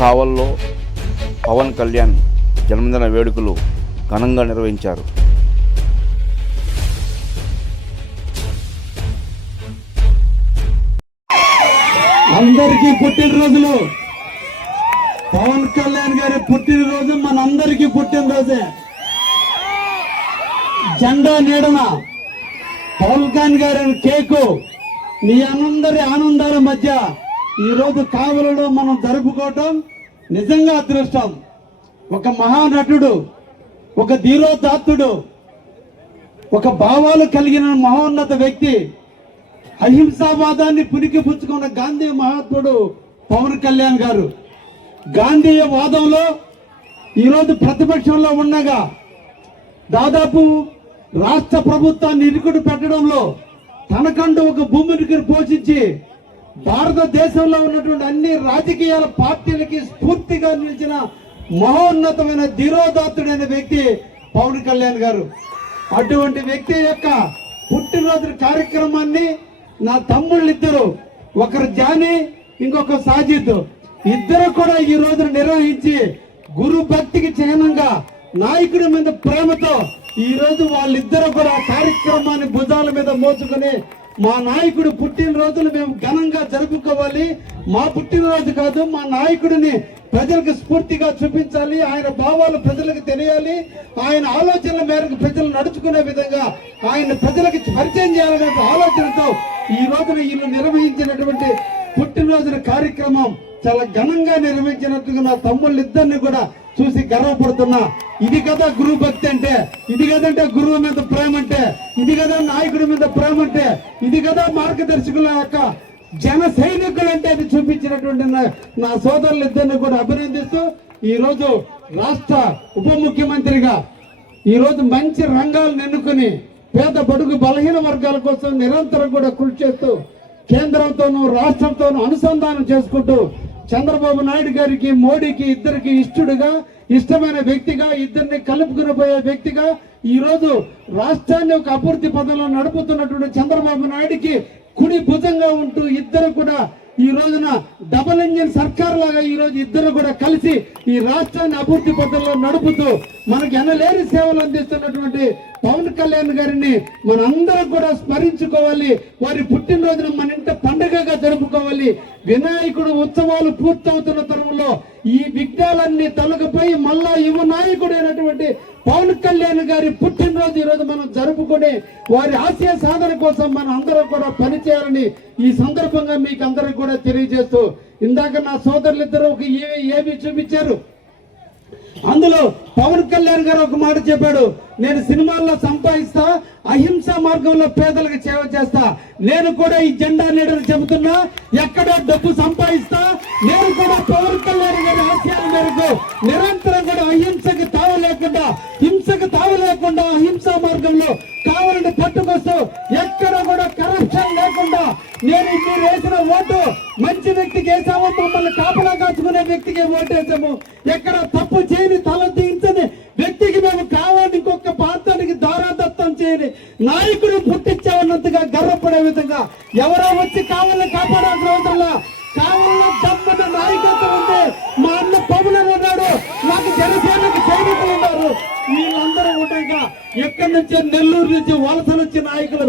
కావల్లో పవన్ కళ్యాణ్ జన్మదిన వేడుకలు ఘనంగా నిర్వహించారు. అందరికీ పుట్టినరోజులు. పవన్ కళ్యాణ్ గారి పుట్టినరోజు మనందరికీ పుట్టినరోజే. జెండా నీడన పవన్ కళ్యాణ్ గారి కేకు మీ అందరి ఆనందాల మధ్య ఈరోజు కావలలో మనం జరుపుకోవటం నిజంగా అదృష్టం. ఒక మహానటుడు ఒక ధీరోదాత్తుడు ఒక భావాలు కలిగిన మహోన్నత వ్యక్తి అహింసావాదాన్ని పునికి పుచ్చుకున్న గాంధీ మహాత్ముడు పవన్ కళ్యాణ్ గారు. గాంధీయ వాదంలో ఈరోజు ప్రతిపక్షంలో ఉండగా దాదాపు రాష్ట్ర ప్రభుత్వాన్ని ఇరుకుడు పెట్టడంలో తనకంటూ ఒక భూమిని పోషించి భారతదేశంలో ఉన్నటువంటి అన్ని రాజకీయాల పార్టీలకి స్ఫూర్తిగా నిలిచిన మహోన్నతమైన ధీరోదాత్తుడైన వ్యక్తి పవన్ కళ్యాణ్ గారు. అటువంటి వ్యక్తి యొక్క పుట్టినరోజు కార్యక్రమాన్ని నా తమ్ముళ్ళు ఇద్దరు ఒకరు జానీ ఇంకొక సాజిద్ ఇద్దరు కూడా ఈ రోజున నిర్వహించి గురు భక్తికి చిహ్నంగా నాయకుడి మీద ప్రేమతో ఈ రోజు వాళ్ళిద్దరు కూడా కార్యక్రమాన్ని భుజాల మీద మోచుకుని మా నాయకుడు పుట్టినరోజులు మేము ఘనంగా జరుపుకోవాలి. మా పుట్టినరోజు కాదు మా నాయకుడిని ప్రజలకు స్ఫూర్తిగా చూపించాలి. ఆయన భావాలు ప్రజలకు తెలియాలి. ఆయన ఆలోచనల మేరకు ప్రజలు నడుచుకునే విధంగా ఆయన ప్రజలకు పరిచయం చేయాలనే ఆలోచనతో ఈ రోజున వీళ్ళు నిర్వహించినటువంటి పుట్టినరోజున కార్యక్రమం చాలా ఘనంగా నిర్మించినట్టుగా నా తమ్ముళ్ళిద్దరిని కూడా చూసి గర్వపడుతున్నా. ఇది కదా గురువు భక్తి అంటే ఇది కదంటే గురువు మీద ప్రేమ అంటే ఇది కదా నాయకుడి మీద ప్రేమ అంటే ఇది కదా మార్గదర్శకుల యొక్క జన సైనికులు అంటే అది చూపించినటువంటి నా- నా సోదరులిద్దరిని కూడా అభినందిస్తూ ఈ రోజు రాష్ట్ర ఉప ముఖ్యమంత్రిగా ఈ రోజు మంచి రంగాలను ఎన్నుకుని పేద బడుగు బలహీన వర్గాల కోసం నిరంతరం కూడా కృషి చేస్తూ కేంద్రంతోనూ రాష్ట్రంతోనూ అనుసంధానం చేసుకుంటూ చంద్రబాబు నాయుడు గారికి మోడీకి ఇద్దరికి ఇష్టడుగా ఇష్టమైన వ్యక్తిగా ఇద్దరిని కలుపుకుని పోయే వ్యక్తిగా ఈ రోజు రాష్ట్రాన్ని ఒక అభివృద్ధి పదంలో నడుపుతున్నటువంటి చంద్రబాబు నాయుడికి కుడి భుజంగా ఉంటూ ఇద్దరు కూడా ఈ రోజున డబల్ ఇంజిన్ సర్కార్ లాగా ఈ రోజు ఇద్దరు కూడా కలిసి ఈ రాష్ట్రాన్ని అభివృద్ధి పథంలో నడుపుతూ మనకి ఎనలేని సేవలు అందిస్తున్నటువంటి పవన్ కళ్యాణ్ గారిని మనందరం కూడా స్మరించుకోవాలి. వారి పుట్టినరోజున మన ఇంట పండుగగా జరుపుకోవాలి. వినాయకుడు ఉత్సవాలు పూర్తవుతున్న తరుణంలో ఈ విఘ్నాలన్నీ తొలగిపోయి మళ్ళా యువ నాయకుడైనటువంటి పవన్ కళ్యాణ్ గారి పుట్టినరోజు ఈ రోజు మనం జరుపుకొని వారి ఆశయ సాధన కోసం మనం అందరం కూడా పనిచేయాలని ఈ సందర్భంగా మీకు అందరికి కూడా తెలియజేస్తూ ఇందాక నా సోదరులిద్దరూ ఒక ఏమి చూపించారు? అందులో పవన్ కళ్యాణ్ గారు ఒక మాట చెప్పాడు. నేను సినిమాల్లో సంపాదిస్తా అహింస మార్గంలో పేదలకు సేవ చేస్తా. నేను కూడా ఈ జెండా నీడని చెబుతున్నా ఎక్కడ డబ్బు సంపాదిస్తా. నేను కూడా పవన్ కళ్యాణ్ గారి ఆశయాల మేరకు నిరంతరం కూడా అహింసకి తావు లేకుండా హింసకు తావు లేకుండా అహింస మార్గంలో కావాలని పట్టుకొస్తూ ఎక్కడ కూడా కరప్షన్ లేకుండా నేను మీరు వేసిన ఓటు మంచి వ్యక్తికి వేసాము మమ్మల్ని కాపలా కాచుకునే వ్యక్తికి ఓటేసాము ఎక్కడ తప్పు చేయని తల దించని వ్యక్తికి మేము కావాలని ఇంకొక పాత్రానికి దారాదత్తం చేయని నాయకుడు పుట్టించామన్నంతగా గర్వపడే విధంగా ఎవరో వచ్చి కావాలని కాపాడాల్సిన అవసరంలా కావాలని తప్పని నాయకత్వం ఉంది మా అన్న పవన్ ఉన్నాడు. నాకు జనసేనకు సైనికులు ఉన్నారు. వీళ్ళందరూ ఉండగా ఎక్కడి నుంచి నెల్లూరు నుంచి వలసలు వచ్చే నాయకులు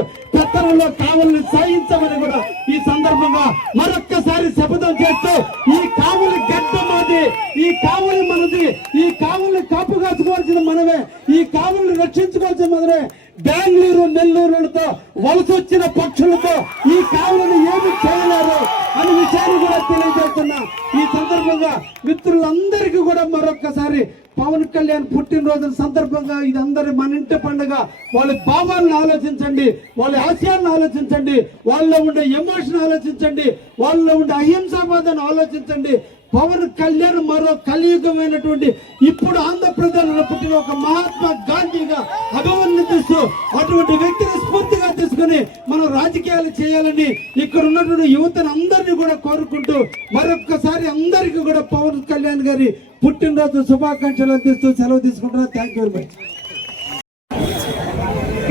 పెత్తనంలో కావలిని సాయించమని కూడా ఈ సందర్భంగా మరొక్కసారి శపథం చేస్తూ ఈ కావలి గడ్డ మాది ఈ కావలి మనది ఈ కావలిని కాపు కాచుకోవాల్సిన మనమే ఈ కావలిని రక్షించుకోవాల్సిన మనమే. బెంగళూరు నెల్లూరులతో వలస వచ్చిన పక్షులతో ఈ కావులను ఏమి చేయలేరు అనే విషయాన్ని కూడా తెలియజేస్తున్నా. ఈ సందర్భంగా మిత్రులందరికీ కూడా మరొక్కసారి పవన్ కళ్యాణ్ పుట్టినరోజు సందర్భంగా ఇది అందరి మన ఇంటి పండుగ. వాళ్ళ భావాలను ఆలోచించండి వాళ్ళ ఆశయాలను ఆలోచించండి వాళ్ళలో ఉండే ఎమోషన్ ఆలోచించండి వాళ్ళలో ఉండే అహింసావాదాన్ని ఆలోచించండి. పవన్ కళ్యాణ్ మరో కలియుగమైనటువంటి ఇప్పుడు ఆంధ్రప్రదేశ్లో పుట్టిన ఒక మహాత్మా గాంధీగా అభివర్ణిస్తూ అటువంటి వ్యక్తిని స్ఫూర్తి తీసుకుని మనం రాజకీయాలు చేయాలని ఇక్కడ ఉన్నటువంటి యువతను అందరినీ కూడా కోరుకుంటూ మరొక్కసారి అందరికీ కూడా పవన్ కళ్యాణ్ గారి పుట్టినరోజు శుభాకాంక్షలు అందిస్తూ సెలవు తీసుకుంటున్నా. థ్యాంక్ యూ వెరీ మచ్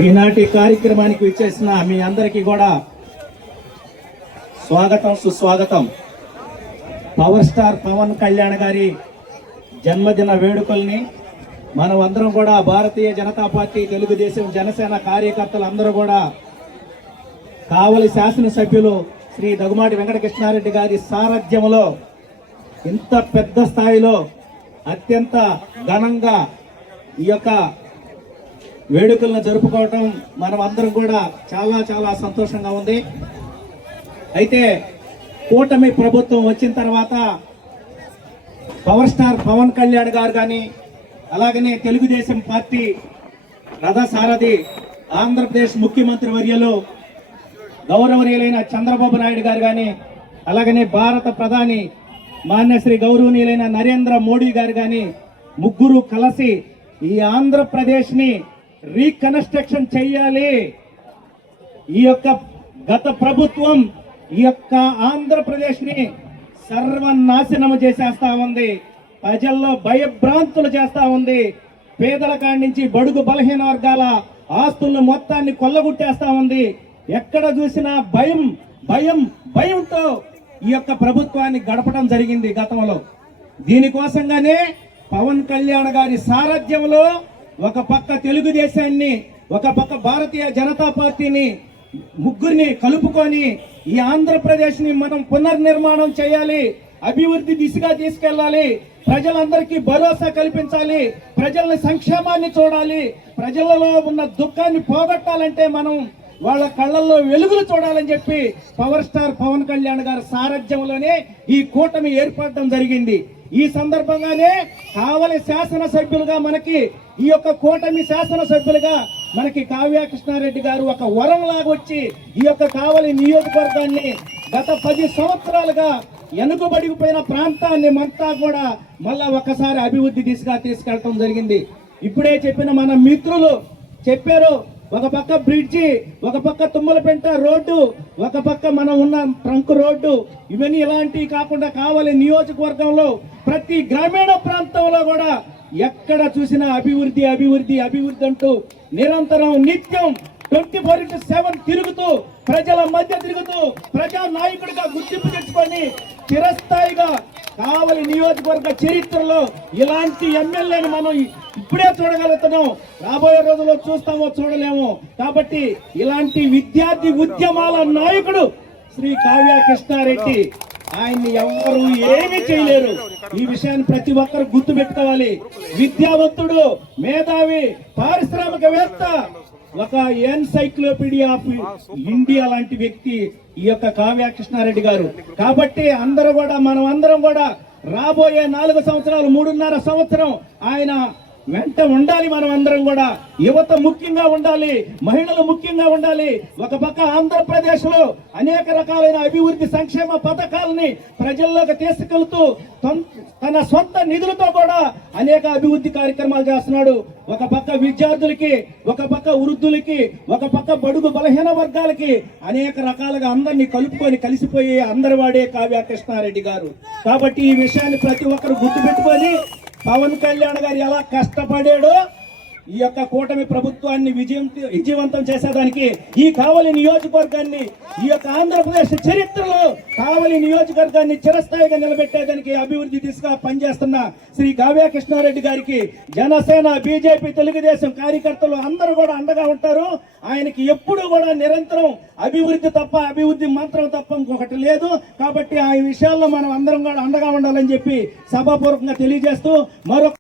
ఈనాటి కార్యక్రమానికి విచ్చేసిన మీ అందరికీ కూడా స్వాగతం సుస్వాగతం. పవర్ స్టార్ పవన్ కళ్యాణ్ గారి జన్మదిన వేడుకల్ని మనం అందరం కూడా భారతీయ జనతా పార్టీ తెలుగుదేశం జనసేన కార్యకర్తలు అందరూ కూడా కావలి శాసనసభ్యులు శ్రీ దగుమాటి వెంకటకృష్ణారెడ్డి గారి సారథ్యంలో ఇంత పెద్ద స్థాయిలో అత్యంత ఘనంగా ఈ యొక్క వేడుకలను జరుపుకోవటం మనం అందరం కూడా చాలా చాలా సంతోషంగా ఉంది. అయితే కూటమి ప్రభుత్వం వచ్చిన తర్వాత పవర్ స్టార్ పవన్ కళ్యాణ్ గారు కానీ అలాగనే తెలుగుదేశం పార్టీ రథసారథి ఆంధ్రప్రదేశ్ ముఖ్యమంత్రి వర్యలు గౌరవనీయులైన చంద్రబాబు నాయుడు గారు కానీ అలాగనే భారత ప్రధాని మాన్యశ్రీ గౌరవనీయులైన నరేంద్ర మోడీ గారు కానీ ముగ్గురు కలిసి ఈ ఆంధ్రప్రదేశ్ని రీకన్స్ట్రక్షన్ చేయాలి ఈ యొక్క గత ప్రభుత్వం ఈ యొక్క ఆంధ్రప్రదేశ్ని సర్వనాశనము చేసేస్తా ఉంది. ప్రజల్లో భయభ్రాంతులు చేస్తా ఉంది. పేదల కాడి నుంచి బడుగు బలహీన వర్గాల ఆస్తులను మొత్తాన్ని కొల్లగొట్టేస్తా ఉంది. ఎక్కడ చూసినా భయం భయం భయంతో ఈ యొక్క ప్రభుత్వాన్ని గడపడం జరిగింది గతంలో. దీనికోసంగానే పవన్ కళ్యాణ్ గారి సారథ్యంలో ఒక పక్క తెలుగుదేశాన్ని ఒక పక్క భారతీయ జనతా పార్టీని ముగ్గురిని కలుపుకొని ఈ ఆంధ్రప్రదేశ్ని మనం పునర్నిర్మాణం చేయాలి. అభివృద్ధి దిశగా తీసుకెళ్ళాలి ప్రజలందరికీ భరోసా కల్పించాలి. ప్రజల సంక్షేమాన్ని చూడాలి. ప్రజలలో ఉన్న దుఃఖాన్ని పోగొట్టాలంటే మనం వాళ్ళ కళ్ళల్లో వెలుగులు చూడాలని చెప్పి పవర్ స్టార్ పవన్ కళ్యాణ్ గారి సారథ్యంలోనే ఈ కూటమి ఏర్పడడం జరిగింది. ఈ సందర్భంగానే కావలి శాసనసభ్యులుగా మనకి ఈ యొక్క కూటమి శాసనసభ్యులుగా మనకి కావ్య కృష్ణారెడ్డి గారు ఒక వరం లాగా వచ్చి ఈ యొక్క కావలి నియోజకవర్గాన్ని గత పది సంవత్సరాలుగా వెనుకబడిపోయిన ప్రాంతాన్ని మంతా కూడా మళ్ళా ఒకసారి అభివృద్ధి దిశగా తీసుకెళ్ళటం జరిగింది. ఇప్పుడే చెప్పిన మన మిత్రులు చెప్పారు ఒక పక్క బ్రిడ్జి ఒక పక్క తుమ్మలపెంట రోడ్డు ఒక పక్క మనం ఉన్న ట్రంక్ రోడ్డు. ఇవన్నీ ఇలాంటివి కాకుండా కావాలి నియోజకవర్గంలో ప్రతి గ్రామీణ ప్రాంతంలో కూడా ఎక్కడ చూసినా అభివృద్ధి అభివృద్ధి అభివృద్ధి అంటూ నిరంతరం నిత్యం ట్వంటీ ఫోర్ ఇంటూ సెవెన్ తిరుగుతూ ప్రజల మధ్య తిరుగుతూ ప్రజా నాయకుడిగా గుర్తింపు తెచ్చుకొని చిరస్థాయిగా కావలి నియోజకవర్గ చరిత్రలో ఇలాంటి ఎమ్మెల్యేని మనం ఇప్పుడే చూడగలుగుతున్నాం. రాబోయే రోజుల్లో చూస్తామో చూడలేము. కాబట్టి ఇలాంటి విద్యార్థి ఉద్యమాల నాయకుడు శ్రీ కావ్య కృష్ణారెడ్డి ఆయన్ని ఎవరు ఏమీ చేయలేరు. ఈ విషయాన్ని ప్రతి ఒక్కరు గుర్తు పెట్టుకోవాలి విద్యావంతుడు మేధావి పారిశ్రామికవేత్త ఒక ఎన్సైక్లోపీడియా ఆఫ్ ఇండియా లాంటి వ్యక్తి ఈ యొక్క కావ్య కృష్ణారెడ్డి గారు. కాబట్టి అందరూ కూడా మనం అందరం కూడా రాబోయే నాలుగు సంవత్సరాలు మూడున్నర సంవత్సరం ఆయన వెంట ఉండాలి మనం అందరం కూడా. యువత ముఖ్యంగా ఉండాలి మహిళలు ముఖ్యంగా ఉండాలి. ఒక పక్క ఆంధ్రప్రదేశ్లో అనేక రకాలైన అభివృద్ధి సంక్షేమ పథకాలని ప్రజల్లోకి తీసుకెళ్తూ తొం- తన సొంత నిధులతో కూడా అనేక అభివృద్ధి కార్యక్రమాలు చేస్తున్నాడు. ఒక పక్క విద్యార్థులకి ఒక పక్క వృద్ధులకి ఒక పక్క బడుగు బలహీన వర్గాలకి అనేక రకాలుగా అందరినీ కలుపుకొని కలిసిపోయి అందరి వాడే కావ్య కృష్ణారెడ్డి గారు. కాబట్టి ఈ విషయాన్ని ప్రతి ఒక్కరు గుర్తుపెట్టుకొని పవన్ కళ్యాణ్ గారు ఎలా కష్టపడాడో ఈ యొక్క కూటమి ప్రభుత్వాన్ని విజయం విజయవంతం చేసేదానికి ఈ కావలి నియోజకవర్గాన్ని ఈ యొక్క ఆంధ్రప్రదేశ్ చరిత్రలో కావలి నియోజకవర్గాన్ని చిరస్థాయిగా నిలబెట్టేదానికి అభివృద్ధి దిశగా పనిచేస్తున్న శ్రీ కావ్య కృష్ణారెడ్డి గారికి జనసేన బీజేపీ తెలుగుదేశం కార్యకర్తలు అందరూ కూడా అండగా ఉంటారు. ఆయనకి ఎప్పుడు కూడా నిరంతరం అభివృద్ధి తప్ప అభివృద్ధి మాత్రం తప్ప ఇంకొకటి లేదు. కాబట్టి ఆ విషయాల్లో మనం అందరం కూడా అండగా ఉండాలని చెప్పి సభాపూర్వకంగా తెలియజేస్తూ మరొక